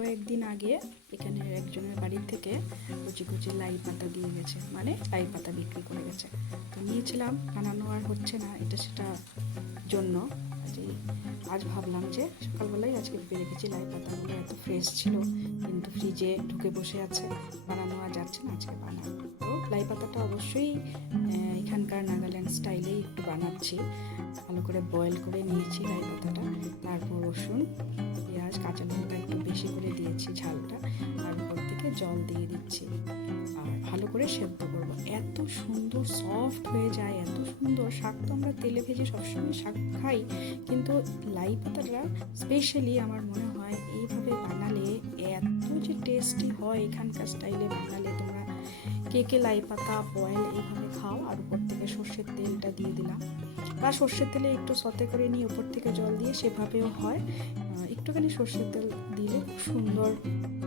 কয়েকদিন আগে এখানে একজনের বাড়ির থেকে কুচি কুচি লাই পাতা দিয়ে গেছে, মানে লাই পাতা বিক্রি করে গেছে। তো নিয়েছিলাম, বানানো আর হচ্ছে না এটা সেটা জন্য আজ ভাবলাম যে সকালবেলায় আজকে পেরে রেখেছি লাই পাতাগুলো, এত ফ্রেশ ছিল, কিন্তু ফ্রিজে ঢুকে বসে আছে, বানানো আর যাচ্ছে না, আজকে বানাবো। তো লাই পাতাটা অবশ্যই এখানকার নাগাল্যান্ড স্টাইলেই একটু বানাচ্ছি। ভালো করে বয়েল করে নিয়েছি লাই পাতাটা, তারপর রসুন, পেঁয়াজ, কাঁচা লঙ্কা একটু বেশি করে দিয়েছি ঝালটা, আর উপর থেকে জল দিয়ে দিচ্ছি আর ভালো করে সেদ্ধ করবো। এত সুন্দর সফট হয়ে যায়, এত সুন্দর। শাক তো আমরা তেলে ভেজে সবসময় শাক খাই, কিন্তু লাই পাতাটা স্পেশালি আমার মনে হয় এইভাবে বানালে এত যে টেস্টি হয়, এখানকার স্টাইলে বানালে। তোমরা কে কে লাই পাতা বয়েল এইভাবে খাও? আর উপর থেকে সর্ষের তেলটা দিয়ে দিলাম, বা সর্ষের তেলে একটু সতে করে নিয়ে উপর থেকে জল দিয়ে সেভাবেও হয়। একটুখানি সর্ষের তেল দিলে খুব সুন্দর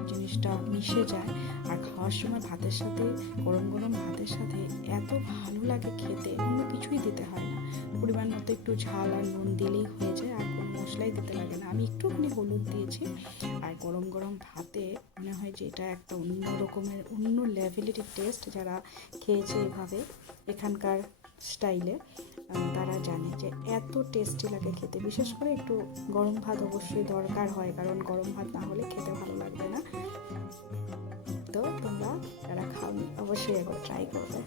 জিনিসটা মিশে যায়, আর খাওয়ার সময় ভাতের সাথে, গরম গরম ভাতের সাথে এত ভালো লাগে খেতে। অন্য কিছুই দিতে হয় না, পরিমাণ মতো একটু ঝাল আর নুন দিলেই হয়ে যায়, আর কোনো মশলাই দিতে লাগে না। আমি একটুখানি হলুদ দিয়েছি, আর গরম গরম ভাতে মনে হয় যে এটা একটা অন্য রকমের, অন্য লেভেলের টেস্ট। যারা খেয়েছে এভাবে এখানকার স্টাইলে তারা জানে যে এত টেস্টি লাগে খেতে। বিশেষ করে একটু গরম ভাত অবশ্যই দরকার হয়, কারণ গরম ভাত না হলে খেতে ভালো লাগবে না। তো তোমরা যারা খাও অবশ্যই একবার ট্রাই করবে।